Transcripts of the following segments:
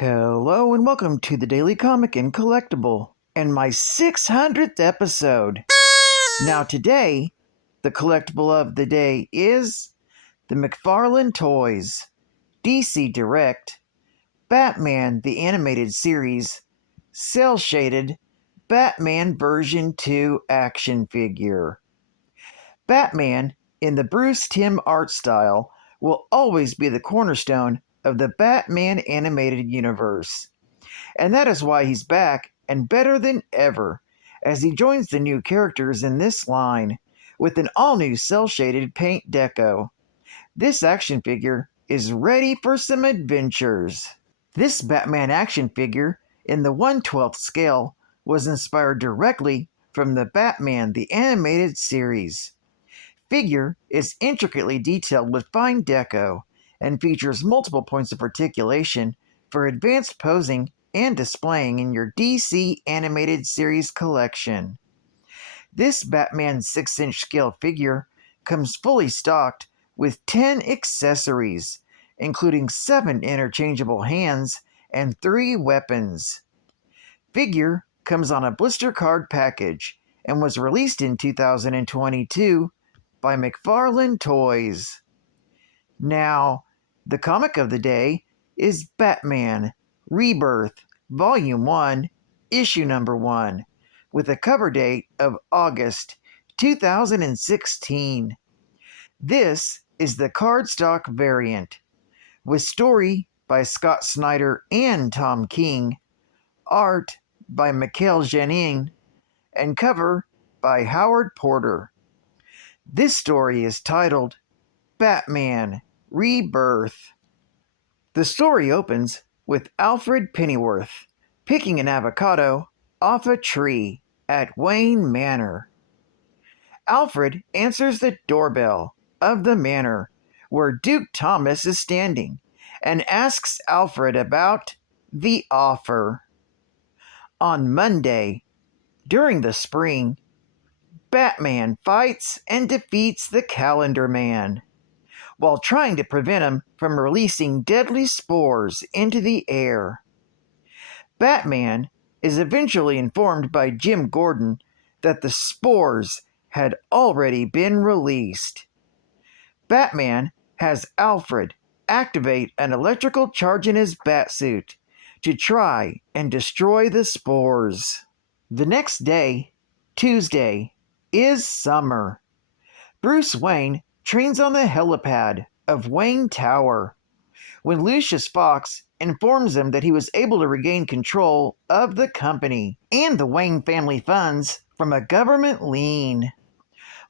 Hello and welcome to the Daily Comic and Collectible and my 600th episode. Now today, the collectible of the day is the Mcfarlane Toys DC Direct Batman the Animated Series Cel-Shaded Batman Version 2 action figure. Batman in the Bruce Timm art style will always be the cornerstone of the Batman animated universe. And that is why he's back and better than ever as he joins the new characters in this line with an all-new cel-shaded paint deco. This action figure is ready for some adventures. This Batman action figure in the 1/12th scale was inspired directly from the Batman the Animated Series. Figure is intricately detailed with fine deco and features multiple points of articulation for advanced posing and displaying in your DC Animated Series collection. This Batman 6-inch scale figure comes fully stocked with 10 accessories, including 7 interchangeable hands and 3 weapons. Figure comes on a blister card package and was released in 2022 by Mcfarlane Toys. Now, the comic of the day is Batman Rebirth, Volume 1, Issue Number 1, with a cover date of August 2016. This is the cardstock variant, with story by Scott Snyder and Tom King, art by Michael Janin, and cover by Howard Porter. This story is titled Batman Rebirth. The story opens with Alfred Pennyworth picking an avocado off a tree at Wayne Manor. Alfred answers the doorbell of the manor where Duke Thomas is standing and asks Alfred about the offer. On Monday, during the spring, Batman fights and defeats the Calendar Man while trying to prevent him from releasing deadly spores into the air. Batman is eventually informed by Jim Gordon that the spores had already been released. Batman has Alfred activate an electrical charge in his batsuit to try and destroy the spores. The next day, Tuesday, is summer. Bruce Wayne trains on the helipad of Wayne Tower when Lucius Fox informs him that he was able to regain control of the company and the Wayne family funds from a government lien.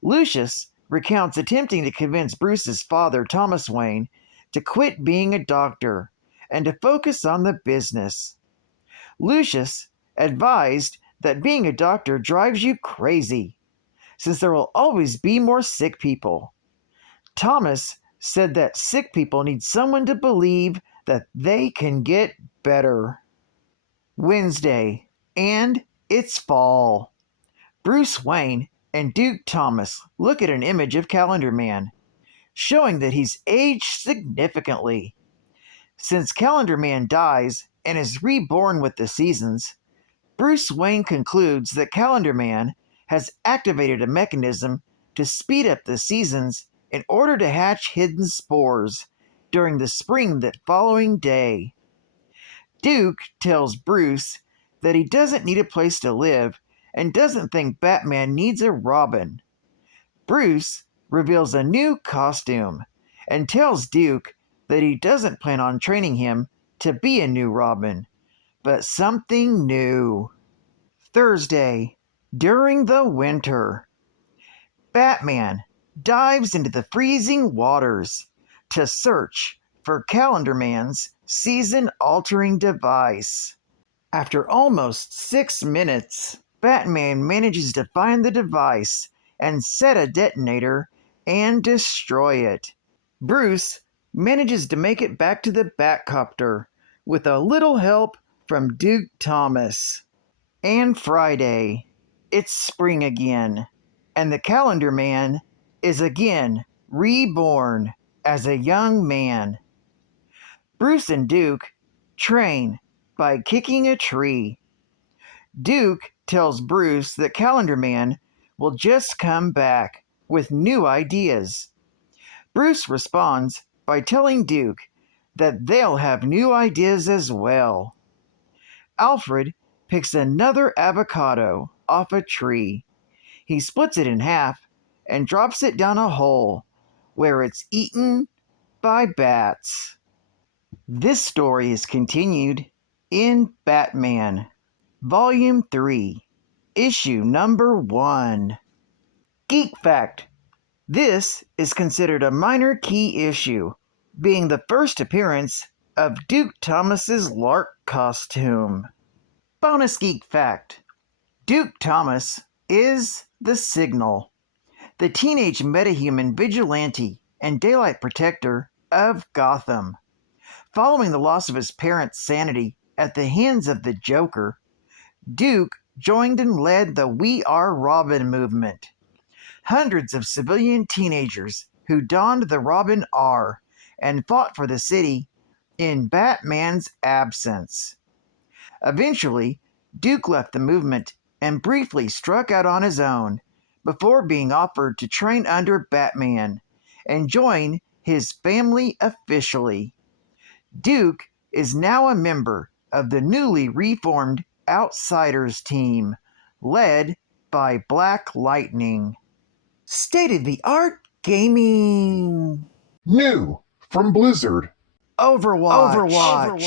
Lucius recounts attempting to convince Bruce's father, Thomas Wayne, to quit being a doctor and to focus on the business. Lucius advised that being a doctor drives you crazy, since there will always be more sick people. Thomas said that sick people need someone to believe that they can get better. Wednesday, and it's fall. Bruce Wayne and Duke Thomas look at an image of Calendar Man, showing that he's aged significantly. Since Calendar Man dies and is reborn with the seasons, Bruce Wayne concludes that Calendar Man has activated a mechanism to speed up the seasons in order to hatch hidden spores during the spring that following day. Duke tells Bruce that he doesn't need a place to live and doesn't think Batman needs a Robin. Bruce reveals a new costume and tells Duke that he doesn't plan on training him to be a new Robin, but something new. Thursday, during the winter, Batman dives into the freezing waters to search for Calendar Man's season-altering device. After almost 6 minutes, Batman manages to find the device and set a detonator and destroy it. Bruce manages to make it back to the Batcopter with a little help from Duke Thomas. And Friday, it's spring again, and the Calendar Man is again reborn as a young man. Bruce and Duke Train by kicking a tree. Duke tells Bruce that Calendar Man will just come back with new ideas. Bruce responds by telling Duke that they'll have new ideas as well. Alfred picks another avocado off a tree. He splits it in half and drops it down a hole where it's eaten by bats. This story is continued in Batman, Volume 3, Issue Number 1. Geek Fact: this is considered a minor key issue, being the first appearance of Duke Thomas's Lark costume. Bonus Geek Fact: Duke Thomas is the Signal, the teenage metahuman vigilante and daylight protector of Gotham. Following the loss of his parents' sanity at the hands of the Joker, Duke joined and led the We Are Robin movement. Hundreds of civilian teenagers who donned the Robin R and fought for the city in Batman's absence. Eventually, Duke left the movement and briefly struck out on his own before being offered to train under Batman and join his family officially. Duke is now a member of the newly reformed Outsiders team, led by Black Lightning. State-of-the-art gaming. New from Blizzard. Overwatch.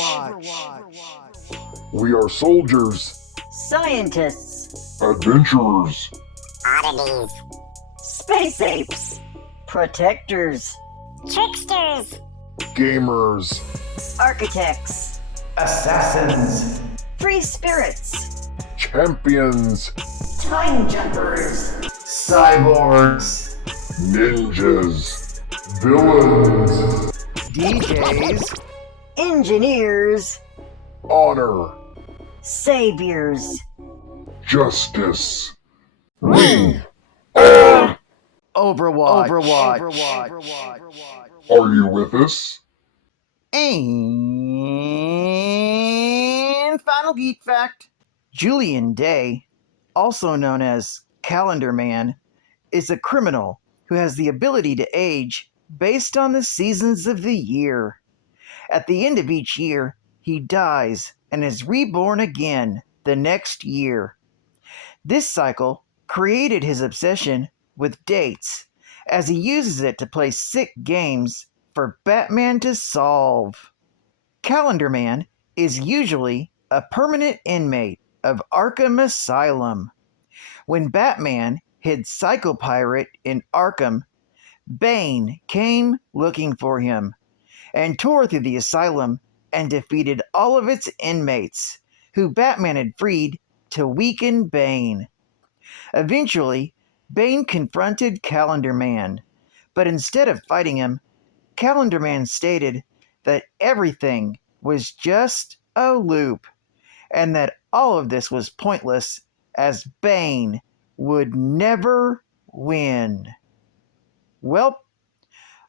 We are soldiers, Scientists, adventurers, Oddities, space apes, protectors, tricksters, gamers, architects, Assassins. free spirits, champions, time jumpers, Cyborgs. ninjas, villains, DJs. engineers, honor, saviors. justice. We are. Overwatch. Are you with us? And final geek fact: Julian Day, also known as Calendar Man, is a criminal who has the ability to age based on the seasons of the year. At the end of each year, he dies and is reborn again the next year. This cycle created his obsession with dates, as he uses it to play sick games for Batman to solve. Calendar Man is usually a permanent inmate of Arkham Asylum. When Batman hid Psycho Pirate in Arkham, Bane came looking for him and tore through the asylum and defeated all of its inmates, who Batman had freed to weaken Bane. Eventually, Bane confronted Calendar Man, but instead of fighting him, Calendar Man stated that everything was just a loop, and that all of this was pointless, as Bane would never win. Well,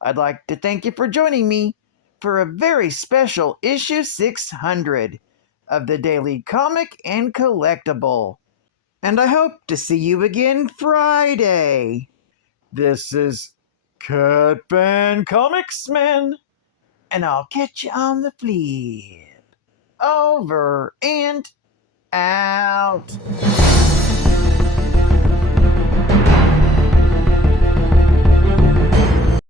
I'd like to thank you for joining me for a very special issue 600 of the Daily Comic and Collectible. And I hope to see you again Friday. This is Catman Comics Man, and I'll catch you on the flip. Over and out.